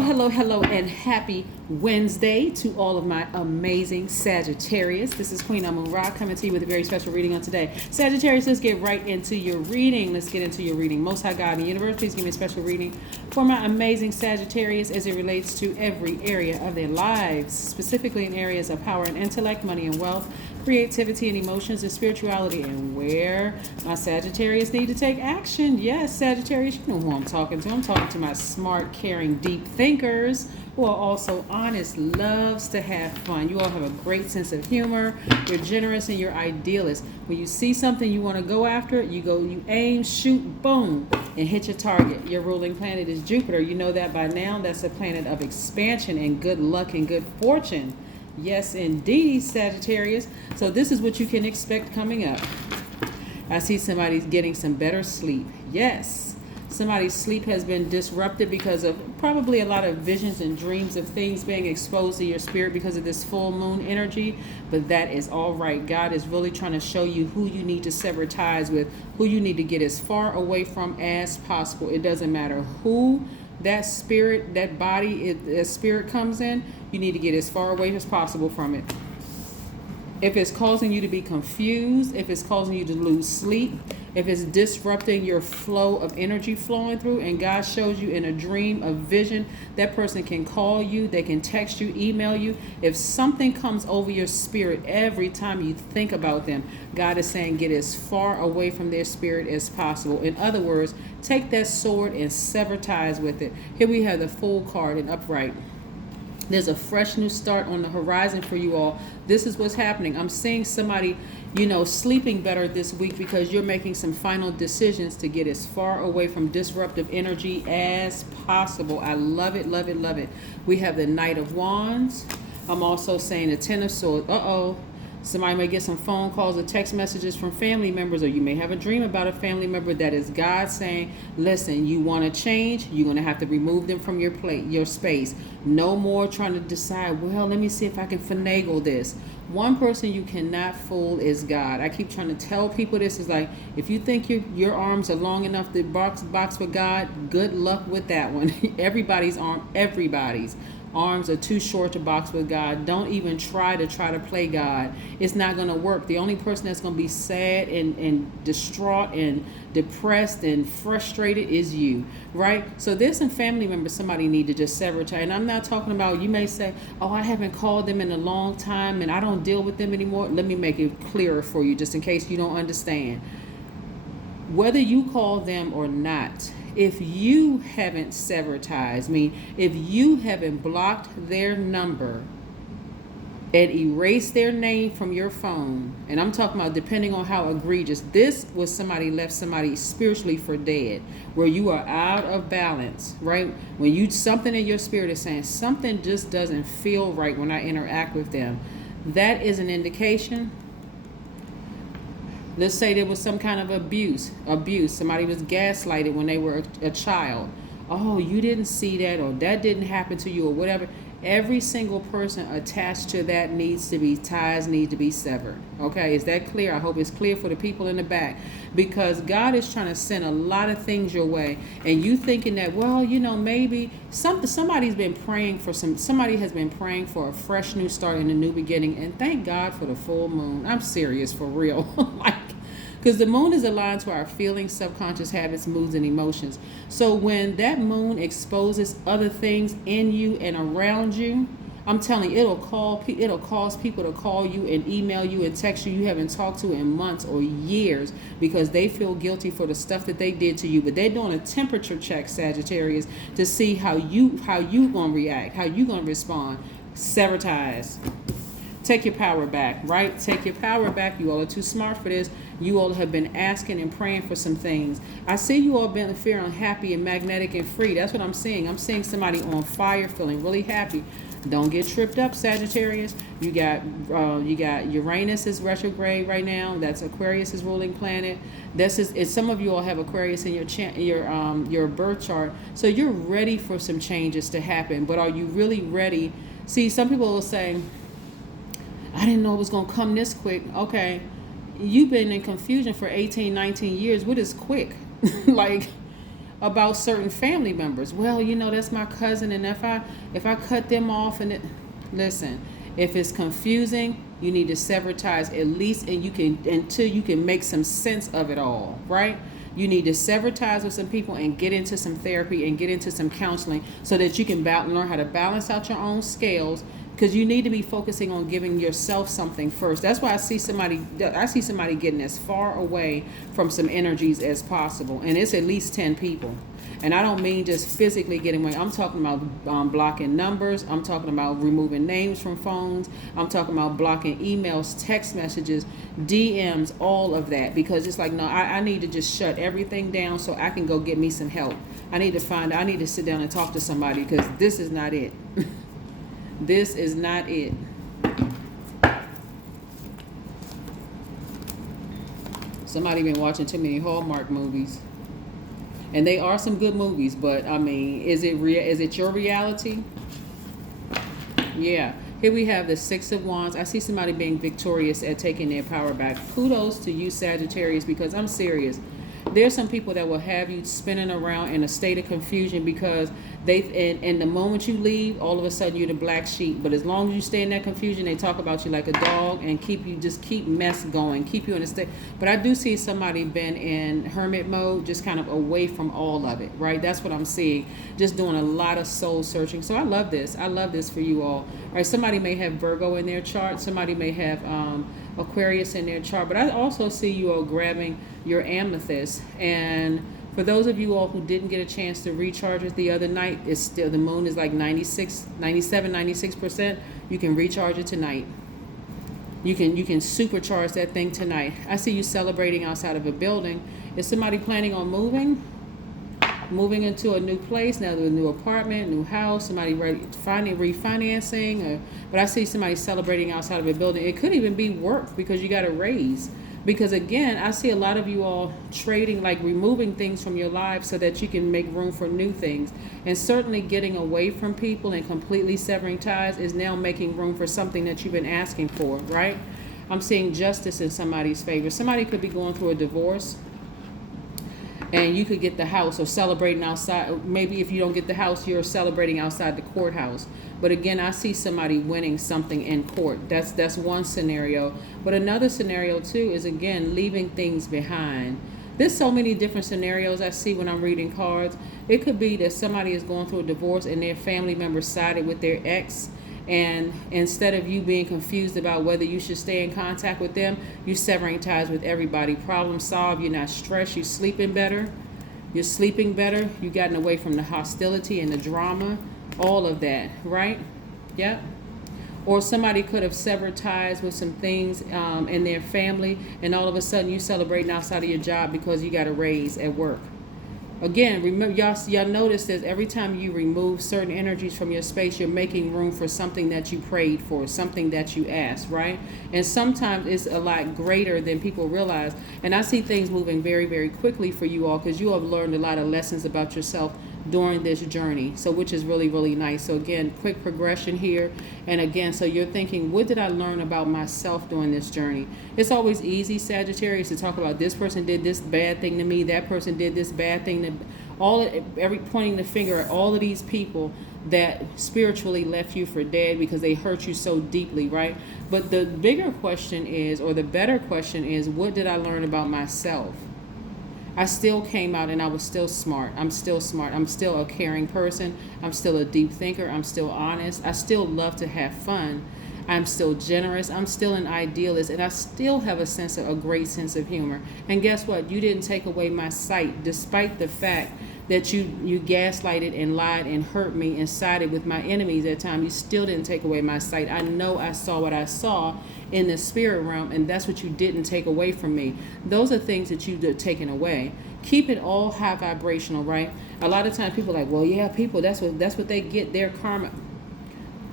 Hello, and happy Wednesday to all of my amazing Sagittarius. This is Queen Amun Ra coming to you with a very special reading on today. Sagittarius, let's get right into your reading. Let's get into your reading. Most High God in the universe, please give me a special reading for my amazing Sagittarius as it relates to every area of their lives, specifically in areas of power and intellect, money and wealth, creativity and emotions, and spirituality, and where my Sagittarius need to take action. Yes, Sagittarius, you know who I'm talking to. I'm talking to my smart, caring, deep thinkers who are also honest, loves to have fun. You all have a great sense of humor. You're generous and you're idealist. When you see something you want to go after it, you aim, shoot, boom, and hit your target. Your ruling planet is Jupiter. You know that by now. That's a planet of expansion and good luck and good fortune. Yes, indeed, Sagittarius. So this is what you can expect coming up. I see somebody's getting some better sleep. Yes. Somebody's sleep has been disrupted because of probably a lot of visions and dreams of things being exposed to your spirit because of this full moon energy. But that is all right. God is really trying to show you who you need to sever ties with, who you need to get as far away from as possible. It doesn't matter who that spirit, that body, that spirit comes in, you need to get as far away as possible from it. If it's causing you to be confused, if it's causing you to lose sleep, if it's disrupting your flow of energy flowing through, and God shows you in a dream, a vision, that person can call you, they can text you, email you. If something comes over your spirit every time you think about them, God is saying get as far away from their spirit as possible. In other words, take that sword and sever ties with it. Here we have the Fool card in upright. There's a fresh new start on the horizon for you all. This is what's happening. I'm seeing somebody, sleeping better this week because you're making some final decisions to get as far away from disruptive energy as possible. I love it, love it, love it. We have the Knight of Wands. I'm also saying the Ten of Swords. Somebody may get some phone calls or text messages from family members, or you may have a dream about a family member that is God saying, listen, you want to change, you're going to have to remove them from your plate, your space. No more trying to decide, well, let me see if I can finagle this. One person you cannot fool is God. I keep trying to tell people this. Is like, if you think your arms are long enough to box with God, good luck with that one. Everybody's arms are too short to box with God. Don't even try to play God. It's not going to work. The only person that's going to be sad and distraught and depressed and frustrated is you, right? So there's some family members somebody need to just sever ties. And I'm not talking about, you may say, I haven't called them in a long time and I don't deal with them anymore. Let me make it clearer for you just in case you don't understand. Whether you call them or not, if you haven't severed ties, if you haven't blocked their number and erased their name from your phone, and I'm talking about depending on how egregious, this was somebody left somebody spiritually for dead, where you are out of balance, right? When something in your spirit is saying something just doesn't feel right when I interact with them, that is an indication. Let's say there was some kind of abuse. Somebody was gaslighted when they were a child. Oh, you didn't see that, or that didn't happen to you, or whatever. Every single person attached to that ties need to be severed. Okay, is that clear? I hope it's clear for the people in the back, because God is trying to send a lot of things your way, and you thinking that, well, maybe somebody has been praying for a fresh new start and a new beginning, and thank God for the full moon. I'm serious, for real. Because the moon is aligned to our feelings, subconscious habits, moods, and emotions. So when that moon exposes other things in you and around you, I'm telling you, it'll cause people to call you and email you and text you haven't talked to in months or years, because they feel guilty for the stuff that they did to you. But they're doing a temperature check, Sagittarius, to see how you gonna react, how you gonna respond. Sever ties. Take your power back, right? Take your power back. You all are too smart for this. You all have been asking and praying for some things. I see you all been feeling happy and magnetic and free. That's what I'm seeing. I'm seeing somebody on fire, feeling really happy. Don't get tripped up, Sagittarius. You got Uranus is retrograde right now. That's Aquarius' ruling planet. Some of you all have Aquarius in your birth chart, so you're ready for some changes to happen. But are you really ready? See, some people will say, I didn't know it was going to come this quick. Okay, you've been in confusion for 18, 19 years. What is quick? Like, about certain family members. Well, that's my cousin, and if I cut them off, listen, if it's confusing, you need to sever ties at least, and until you can make some sense of it all, right? You need to sever ties with some people and get into some therapy and get into some counseling so that you can learn how to balance out your own scales, because you need to be focusing on giving yourself something first. That's why I see somebody getting as far away from some energies as possible, and it's at least 10 people. And I don't mean just physically getting away. I'm talking about blocking numbers. I'm talking about removing names from phones. I'm talking about blocking emails, text messages, DMs, all of that. Because it's like, no, I need to just shut everything down so I can go get me some help. I need to sit down and talk to somebody, because this is not it. This is not it. Somebody been watching too many Hallmark movies. And they are some good movies, but I mean, is it your reality? Yeah. Here we have the Six of Wands. I see somebody being victorious at taking their power back. Kudos to you, Sagittarius, because I'm serious. There's some people that will have you spinning around in a state of confusion because and the moment you leave, all of a sudden you're the black sheep. But as long as you stay in that confusion, they talk about you like a dog and keep mess going, keep you in a state. But I do see somebody been in hermit mode, just kind of away from all of it, right? That's what I'm seeing. Just doing a lot of soul searching. So I love this. I love this for you all. All right, somebody may have Virgo in their chart. Somebody may have Aquarius in their chart. But I also see you all grabbing your amethyst. And for those of you all who didn't get a chance to recharge it the other night, it's still, the moon is like 96%. You can recharge it tonight. You can supercharge that thing tonight. I see you celebrating outside of a building. Is somebody planning on moving into a new place, now a new apartment, new house, somebody refinancing, but I see somebody celebrating outside of a building. It could even be work because you got a raise. Because again, I see a lot of you all trading, like removing things from your lives so that you can make room for new things. And certainly getting away from people and completely severing ties is now making room for something that you've been asking for, right? I'm seeing justice in somebody's favor. Somebody could be going through a divorce, and you could get the house or celebrating outside. Maybe if you don't get the house, you're celebrating outside the courthouse. But again, I see somebody winning something in court. That's one scenario. But another scenario too is, again, leaving things behind. There's so many different scenarios I see when I'm reading cards. It could be that somebody is going through a divorce and their family members sided with their ex. And instead of you being confused about whether you should stay in contact with them, you're severing ties with everybody. Problem solved. You're not stressed. You're sleeping better. You've gotten away from the hostility and the drama. All of that, right? Yep. Or somebody could have severed ties with some things in their family, and all of a sudden you celebrating outside of your job because you got a raise at work. Again, remember, y'all notice that every time you remove certain energies from your space, you're making room for something that you prayed for, something that you asked, right? And sometimes it's a lot greater than people realize. And I see things moving very, very quickly for you all, because you have learned a lot of lessons about yourself during this journey, so which is really, really nice. So again, quick progression here. And again, so you're thinking, what did I learn about myself during this journey? It's always easy, Sagittarius, to talk about this person did this bad thing to me, that person did this bad thing to pointing the finger at all of these people that spiritually left you for dead because they hurt you so deeply, right? But the bigger question is, or the better question is, what did I learn about myself? I still came out and I was still smart. I'm still smart. I'm still a caring person. I'm still a deep thinker. I'm still honest. I still love to have fun. I'm still generous. I'm still an idealist, and I still have a great sense of humor. And guess what? You didn't take away my sight, despite the fact that you gaslighted and lied and hurt me and sided with my enemies at times. You still didn't take away my sight. I know I saw what I saw in the spirit realm, and that's what you didn't take away from me. Those are things that you've taken away. Keep it all high vibrational, right? A lot of times people are like, well, yeah, people, that's what they get, their karma.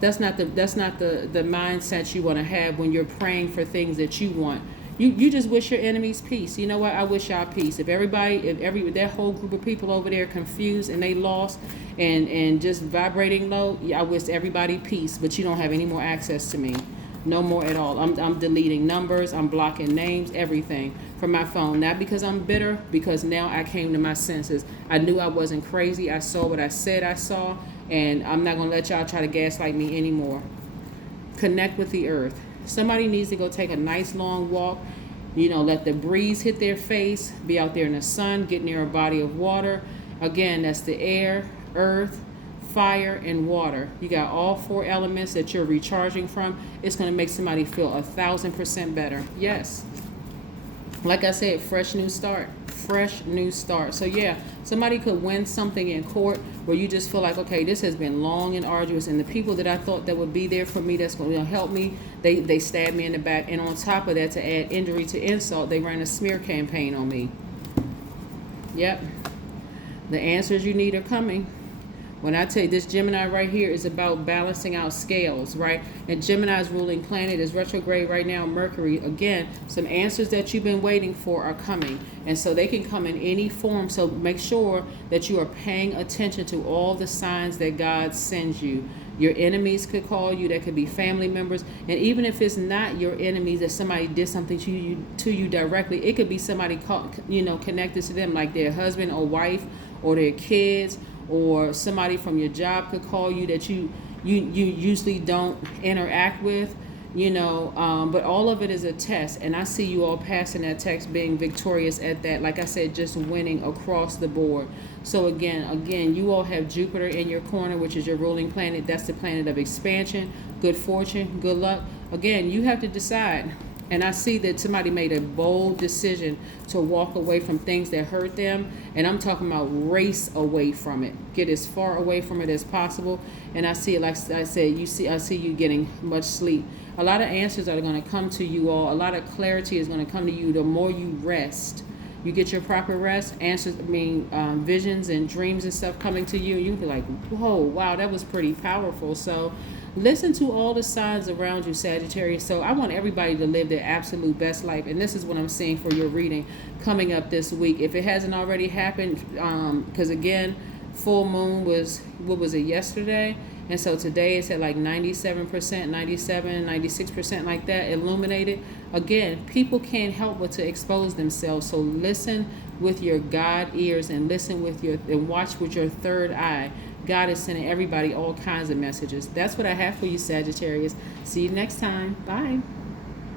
That's not the mindset you want to have when you're praying for things that you want. You just wish your enemies peace. You know what? I wish y'all peace. If that whole group of people over there confused and they lost and just vibrating low, I wish everybody peace, but you don't have any more access to me. No more at all. I'm deleting numbers. I'm blocking names, everything from my phone. Not because I'm bitter, because now I came to my senses. I knew I wasn't crazy. I saw what I said I saw, and I'm not going to let y'all try to gaslight me anymore. Connect with the earth. Somebody needs to go take a nice long walk. Let the breeze hit their face. Be out there in the sun, get near a body of water. Again, that's the air, earth, fire, and water. You got all 4 elements that you're recharging from. It's going to make somebody feel 1,000% better. Yes. Like I said, fresh new start. So yeah, somebody could win something in court where you just feel like, okay, this has been long and arduous, and the people that I thought that would be there for me, that's going to help me, they stabbed me in the back. And on top of that, to add injury to insult, they ran a smear campaign on me. Yep. The answers you need are coming. When I tell you, this Gemini right here is about balancing out scales, right? And Gemini's ruling planet is retrograde right now, Mercury. Again, some answers that you've been waiting for are coming. And so they can come in any form. So make sure that you are paying attention to all the signs that God sends you. Your enemies could call you. That could be family members. And even if it's not your enemies, if somebody did something to you directly, it could be somebody connected to them, like their husband or wife or their kids, or somebody from your job could call you that you usually don't interact with, but all of it is a test. And I see you all passing that test, being victorious at that. Like I said, just winning across the board. So again, you all have Jupiter in your corner, which is your ruling planet. That's the planet of expansion, good fortune, good luck. Again, you have to decide. And I see that somebody made a bold decision to walk away from things that hurt them. And I'm talking about race away from it. Get as far away from it as possible. And I see it, like I said, I see you getting much sleep. A lot of answers are going to come to you all. A lot of clarity is going to come to you the more you rest. You get your proper rest, visions and dreams and stuff coming to you. You'll be like, whoa, wow, that was pretty powerful. So listen to all the signs around you, Sagittarius. So I want everybody to live their absolute best life. And this is what I'm seeing for your reading coming up this week. If it hasn't already happened, because again, full moon was, yesterday? And so today it's at like 97%, 97, 96%, like that, illuminated. Again, people can't help but to expose themselves. So listen with your God ears and and watch with your third eye. God is sending everybody all kinds of messages. That's what I have for you, Sagittarius. See you next time. Bye.